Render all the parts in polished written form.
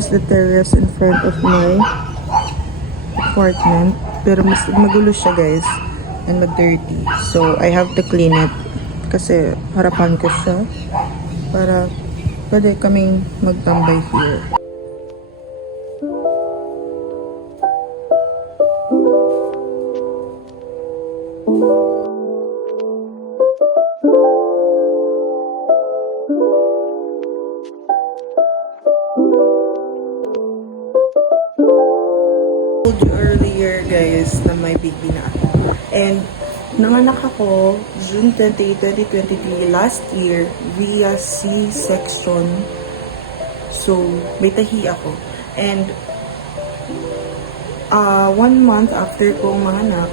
is the terrace in front of my apartment. Pero mas magulo siya, guys. And mag-dirty. So, I have to clean it. Kasi harapan ko siya. Para pwede kaming magtambay here. Told you earlier, guys, na may baby na ako. And nanganak ako June 20, 2023 last year via C-section. So, may tahi ako. And 1 month after kong manganak,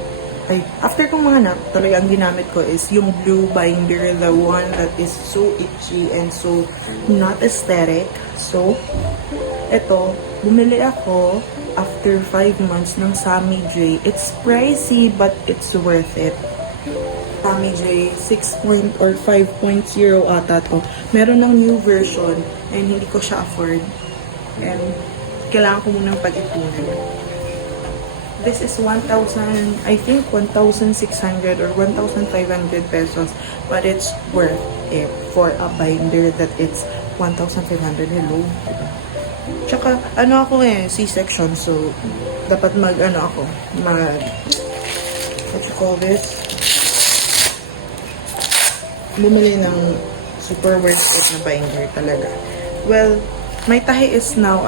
talaga ang ginamit ko is yung blue binder, the one that is so itchy and so not aesthetic. So, eto, bumili ako after 5 months ng Sammy J. It's pricey but it's worth it. Sammy J, 6 or 5.0 ata to. Meron ng new version and hindi ko siya afford. And kailangan ko munang pag-ipunan. This is 1,000, I think 1,600 or 1,500 pesos. But it's worth it for a binder that it's 1,500. Hello, diba? Tsaka, ako C-section, so, dapat what you call this? Bumili ng super worth it na binder talaga. Well, my tahi is now,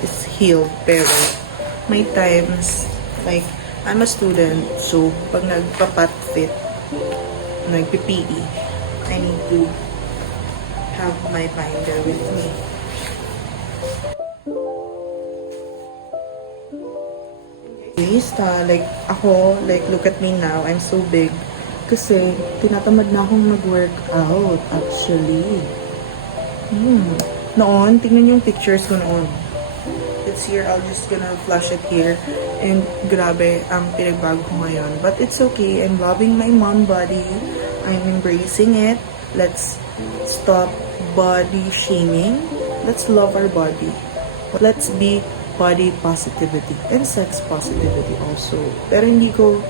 is healed, pero may times, like, I'm a student, so, pag nagpa-pat fit, nag-PPE, I need to have my binder with me. Like, look at me now, I'm so big. Kasi, tinatamad na akong mag-workout, actually. Noon, tingnan yung pictures ko noon. It's here, I'll just gonna flash it here. And, grabe, ang pinagbago ko ngayon. But it's okay, I'm loving my mom body. I'm embracing it. Let's stop body shaming. Let's love our body. Let's be body positivity and sex positivity also. Pero hindi ako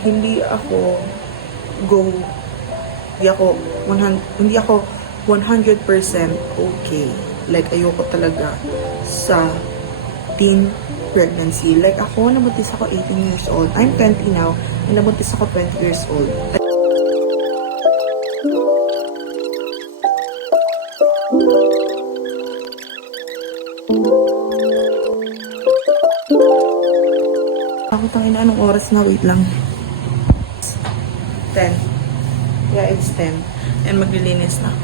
hindi ako 100% okay. Like, ayoko talaga sa teen pregnancy. Like, nabuntis ako 18 years old. I'm 20 now, and nabuntis ako 20 years old. Anong oras na? Wait lang. 10. Yeah, it's 10. And maglilinis na.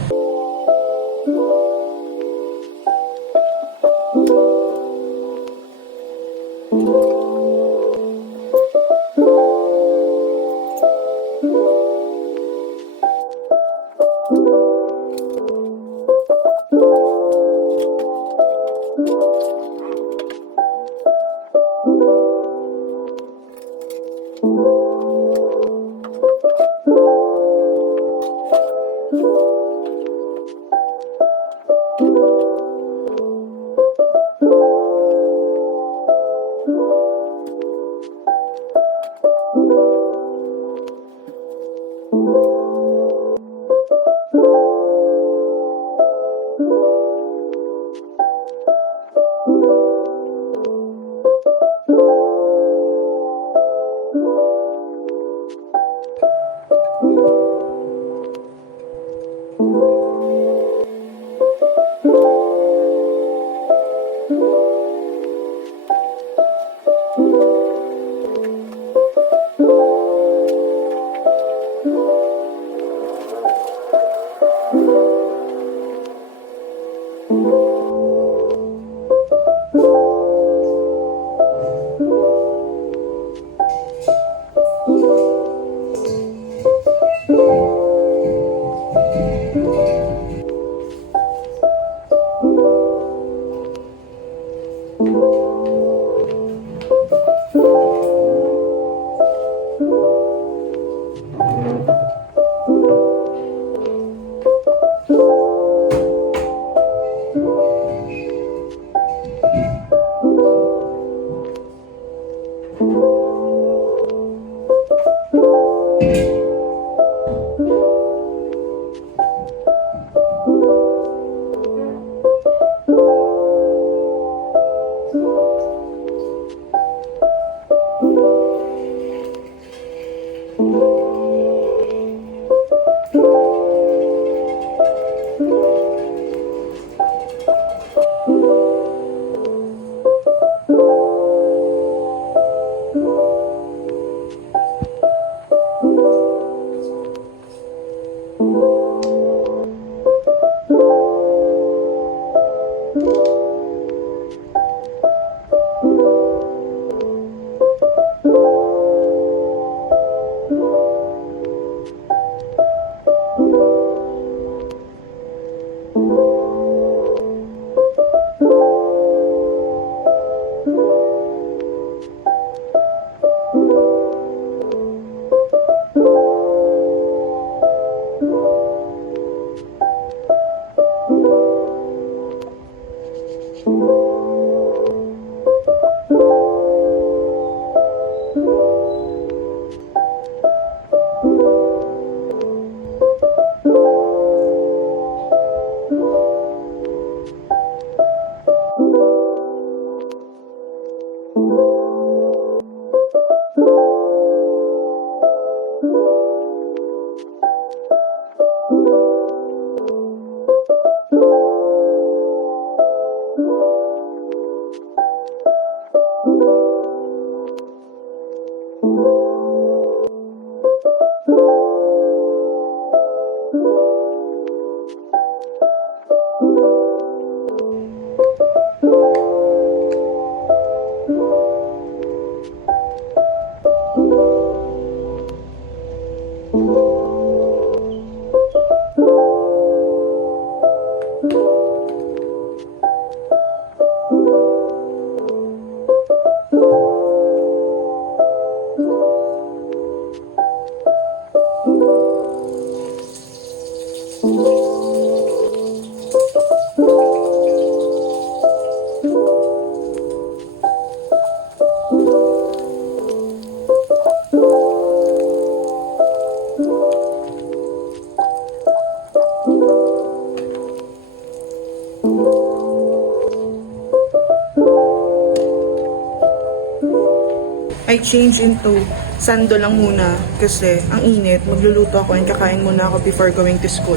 I change into sando lang muna kasi ang init. Magluluto ako and kakain muna ako before going to school.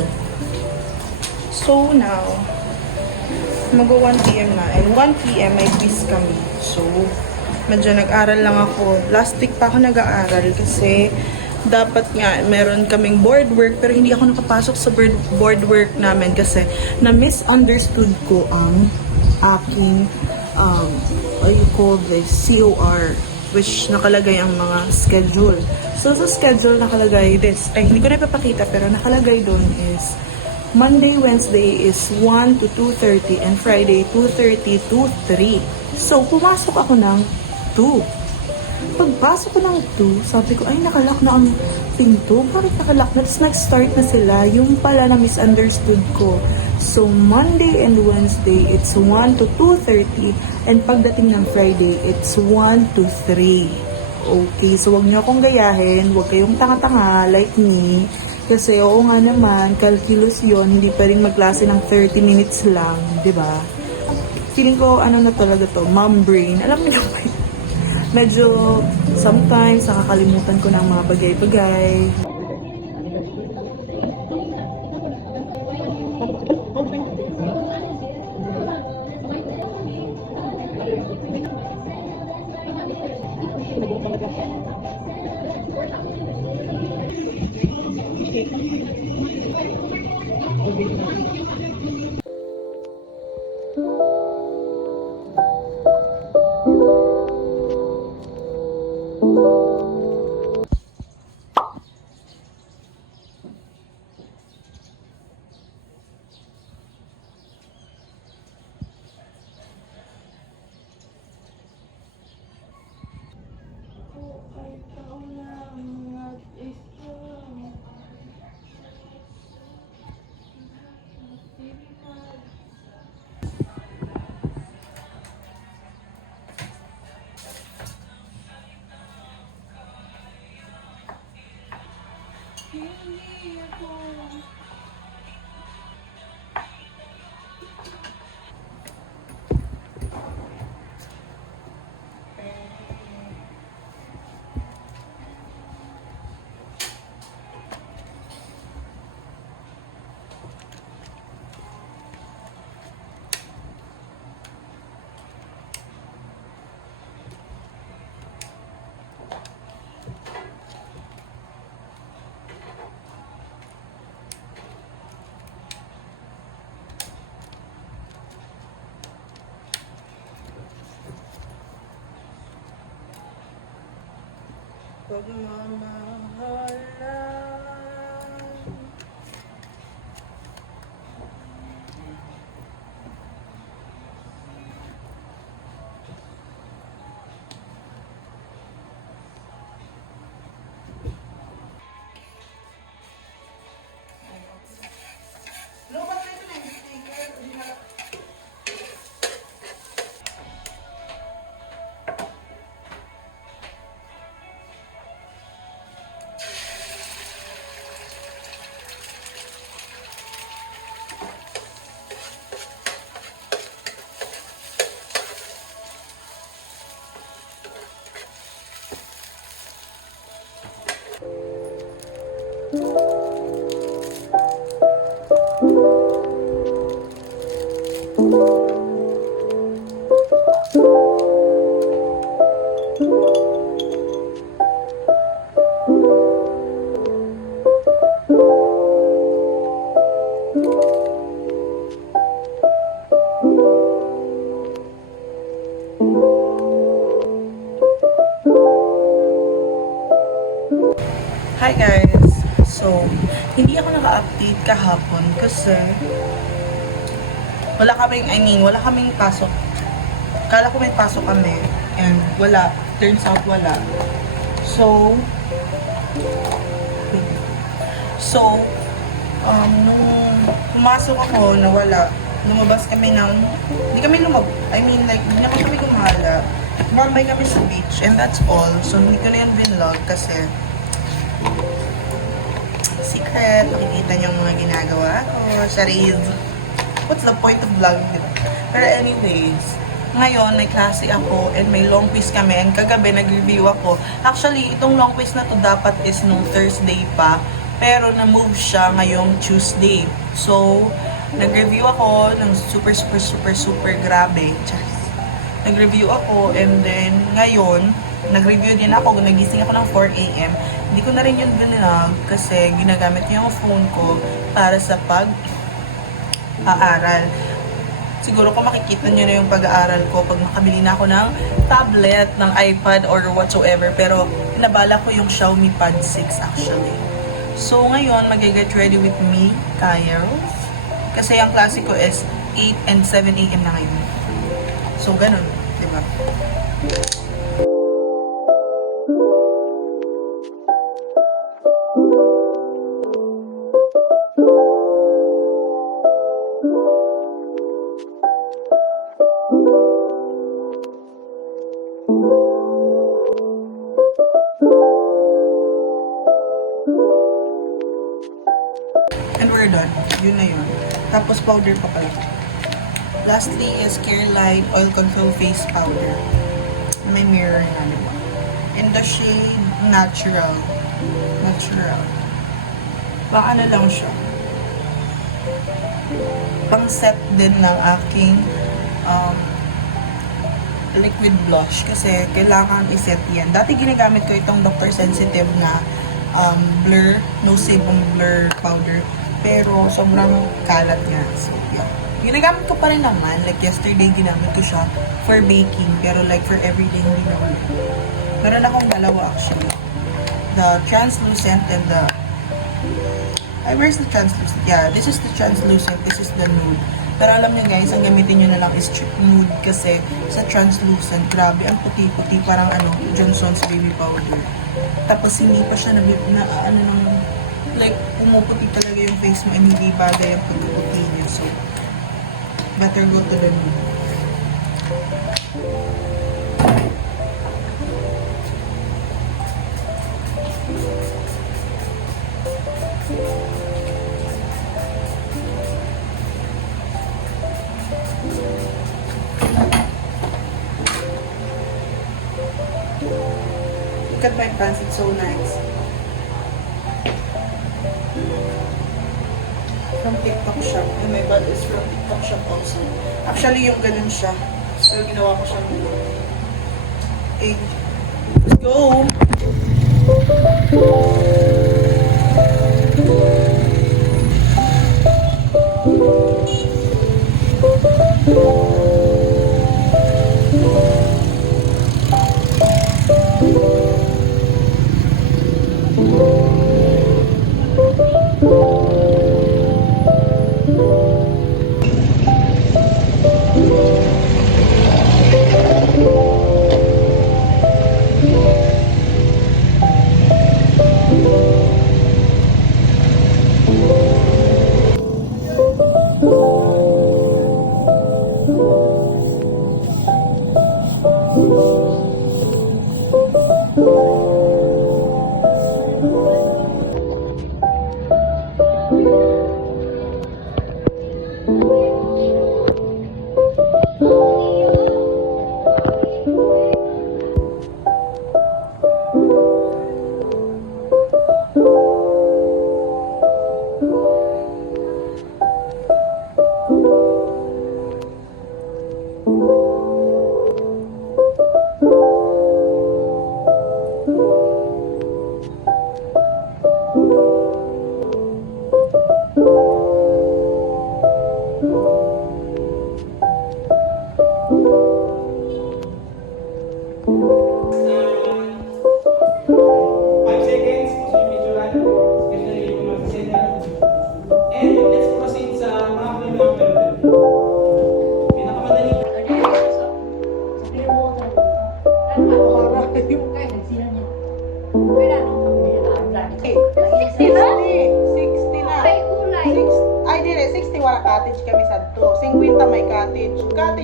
So now, mag 1 p.m. na. And 1 p.m. may quiz kami. So, medyo nag-aral lang ako. Last week pa ako nag-aaral kasi dapat nga meron kaming board work pero hindi ako nakapasok sa board work namin kasi na-misunderstood ko ang aking what you call this, COR, which nakalagay ang mga schedule. So, sa schedule nakalagay this. Ay, hindi ko na ipapakita, pero nakalagay doon is Monday, Wednesday is 1 to 2:30 and Friday 2:30 to 3. So, pumasok ako ng 2. Pagpasok ko ng 2, sabi ko, ay, nakalock na ang pinto. Bakit nakalock na? Tapos nag-start na sila. Yung pala na misunderstood ko. So, Monday and Wednesday, it's 1 to 2:30. And pagdating ng Friday, it's 1 to 3. Okay, so wag niyo akong gayahin. Wag kayong tanga-tanga like me. Kasi oo nga naman, calculus yon, hindi pa rin magklase ng 30 minutes lang, di ba? Feeling ko, ano na talaga to, mom brain. Alam niyo ba? Medyo, sometimes, nakakalimutan ko ng mga bagay-bagay. Pagmamahalan. Hi guys! So, hindi ako naka-update kahapon kasi wala kaming pasok. Kala ko may pasok kami and wala. Turns out wala. So, nung pumasok ako na wala, lumabas kami ng, hindi kami hindi na kami gumala. Mambay kami sa beach and that's all. So, hindi ko na yun vlog kasi secret, makikita niyo yung mga ginagawa ko. Charis. What's the point of vlogging, diba? Pero anyways, ngayon may klase ako and may long quiz kami and kagabi nag-review ako. Actually, itong long quiz na to dapat is nung Thursday pa, pero na-move siya ngayong Tuesday. So, nag-review ako ng super grabe. Charis. Nag-review ako and then ngayon, nag-review din ako, nagising ako ng 4 AM. Hindi ko na rin yun binilog kasi ginagamit ko yung phone ko para sa pag-aaral. Siguro kung makikita nyo na yung pag-aaral ko pag makabili na ako ng tablet, ng iPad or whatsoever. Pero pinabala ko yung Xiaomi Pad 6 actually. So ngayon, mag-get ready with me, Kairos. Kasi ang klase ko is 8 and 7 AM na ngayon. So ganun, diba? And we're done. Yun na yun. Tapos powder pa pala. Lastly is Careline Oil Control Face Powder. May mirror na naman. In the shade Natural. Natural. Baka ano lang siya. Pang set din ng aking liquid blush. Kasi kailangan iset yan. Dati ginagamit ko itong Dr. Sensitive na blur, no sebum blur powder. Pero sobrang kalat niya. So, yeah. Ginagamit ko pa rin naman. Like yesterday, ginamit ko siya for baking. Pero like for everyday, hindi na ulit. Meron akong dalawa actually. The translucent and the... where's the translucent? Yeah, this is the translucent. This is the nude. Pero alam niyo guys, ang gamitin niyo na lang is nude kasi sa translucent, grabe, ang puti-puti. Parang Johnson's Baby Powder. Tapos hindi pa siya like, pumuputi talaga yung face mo and hindi bagay ang puti-puti niya. So, better go to the nude. Look at my pants, it's so nice. From TikTok shop. And my bag is from TikTok shop also. Actually, yung ganun siya. So, ginawa ko siya nito. Okay. Let's go!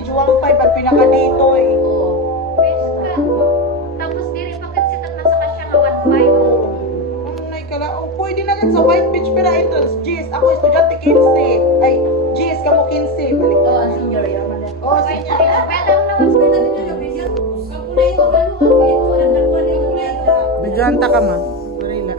page 15 at pinaka dito eh. Pwes ka. Tapos diri pa kinsitan man sa kasya nga 1.5. Ay, oh, pwede na lang sa white page pero entrance, Jis. Ako estudyante 15. Ay, Jis, kamo 15. Balik. Oo, ang senior yan. Oh, senior. Pwede mo naman. Biganta ka ma. Marila.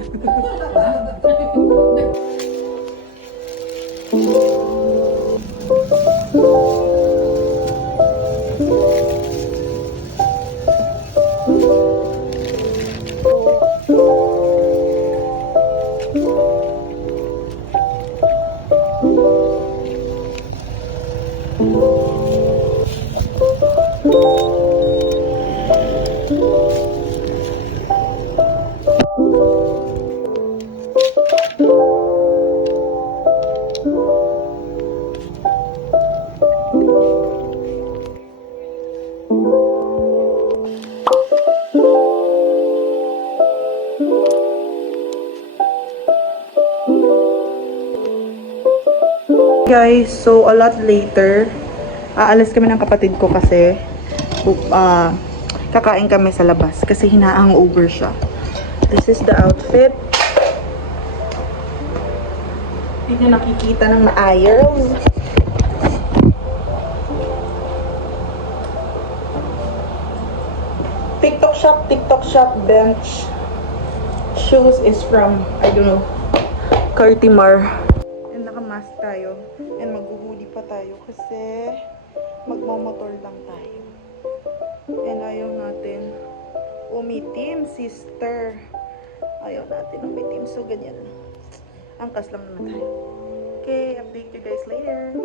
Guys, so a lot later, aalis kami ng kapatid ko kasi kakain kami sa labas kasi hinaang over siya. This is the outfit. Hindi nyo nakikita ng maayos. TikTok shop bench. Shoes is from, I don't know, Cartimar. And nakamask tayo. And maghuhuli pa tayo kasi magmamotor lang tayo. And ayaw natin umitim, sister. Ayaw natin umitim. So, ganyan. Angkas lang naman tayo. Okay, update you guys later.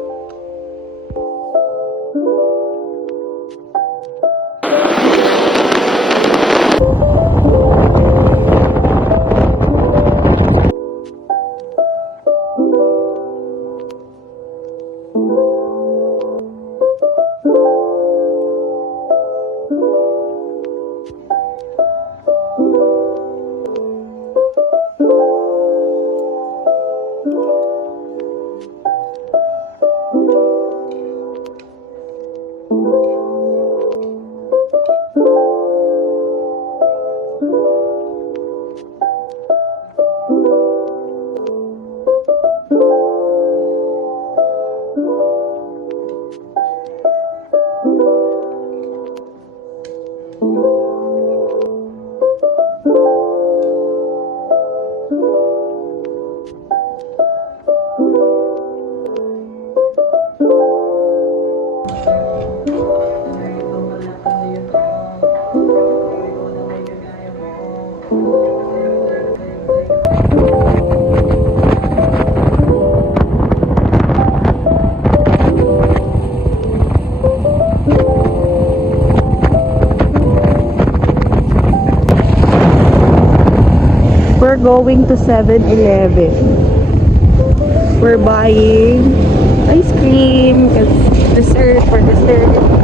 We're going to 7-Eleven. We're buying ice cream, dessert for dessert.